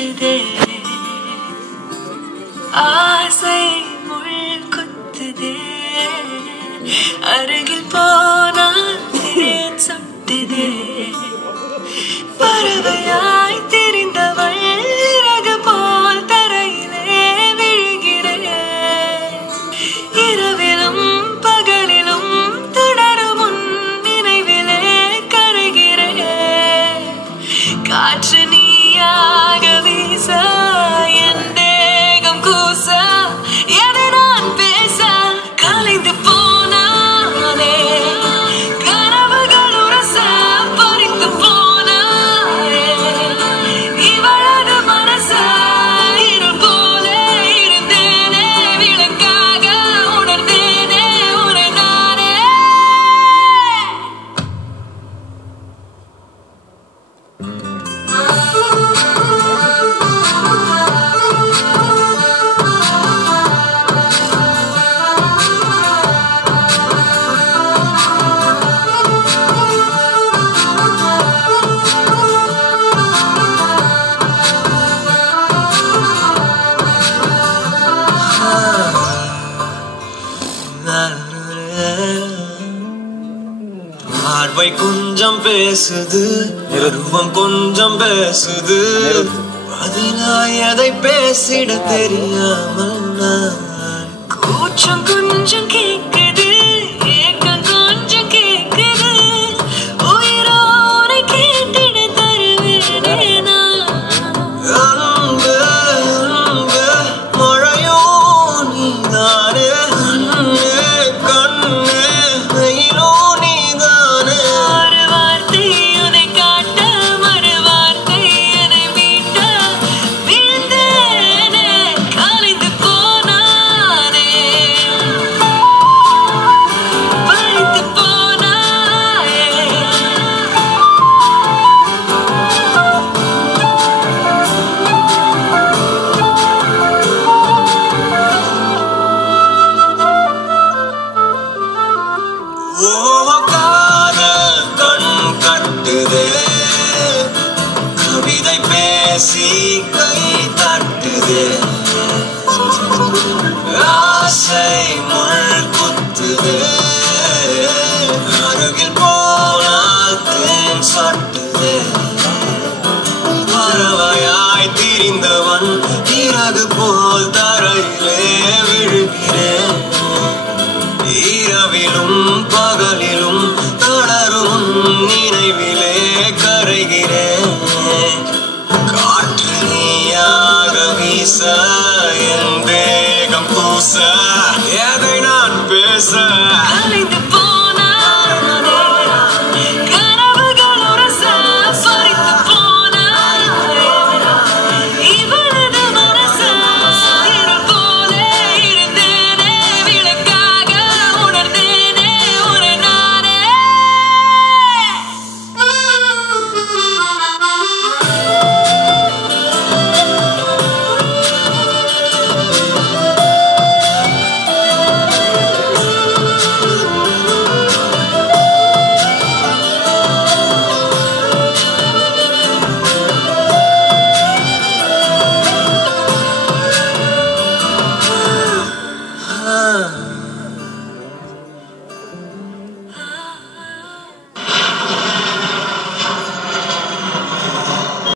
தட்டுதே ஆசை முள் குத்துதே அருகில் போனால் தேன் சொட்டுதே பறவையாய் தெரிந்தவள் இறகு போல் தரையிலே விழுகிறேன் இரவிலும் பகலிலும் தொடரும் உன் நினைவிலே கரைகிறேன் காற்று நீயாக வீச என் தேகம் கூச எதை நான் பேச கலைந்து போனானே கனவுகள் உரச பறித்து போனானே இவளது மனச இருள் போல இருந்தேனே விளக்காக உணர்ந்தேனே உன்னை நானே பார்வை கொஞ்சம் பேசுது நிறுவம் கொஞ்சம் பேசுது பதிலாய் அதை பேசிட தெரியாமல் நான் கூச்சம் கொஞ்சம் கேக்குது ஏக்கம் கொஞ்சம் கேக்குது உயிரோரை கேட்டிட தருவேனே நான் அன்பு அன்பு மழையோ நீதானே கண்ணே கண்ணே வெயிலோ நீதானே ஒரு வார்த்தை உன்னை காட்ட மறு வார்த்தை என்னை மீட்ட வீழ்ந்தேனே கலைந்து போனானே பறித்து போனாயே ஓ காதல் கண் கட்டுதே கவிதை பேசி கை தட்டுதே ஆசை முள் குத்துதே அருகில் போனால் தேன் சொட்டுதே பறவையாய் திரிந்தவன் இறகு போல் தரையிலே விழுகிறேன் இரவிலும் பகலிலும் தொடரும் நினைவிலே கரைகிறேன் காற்று நீயாக வீச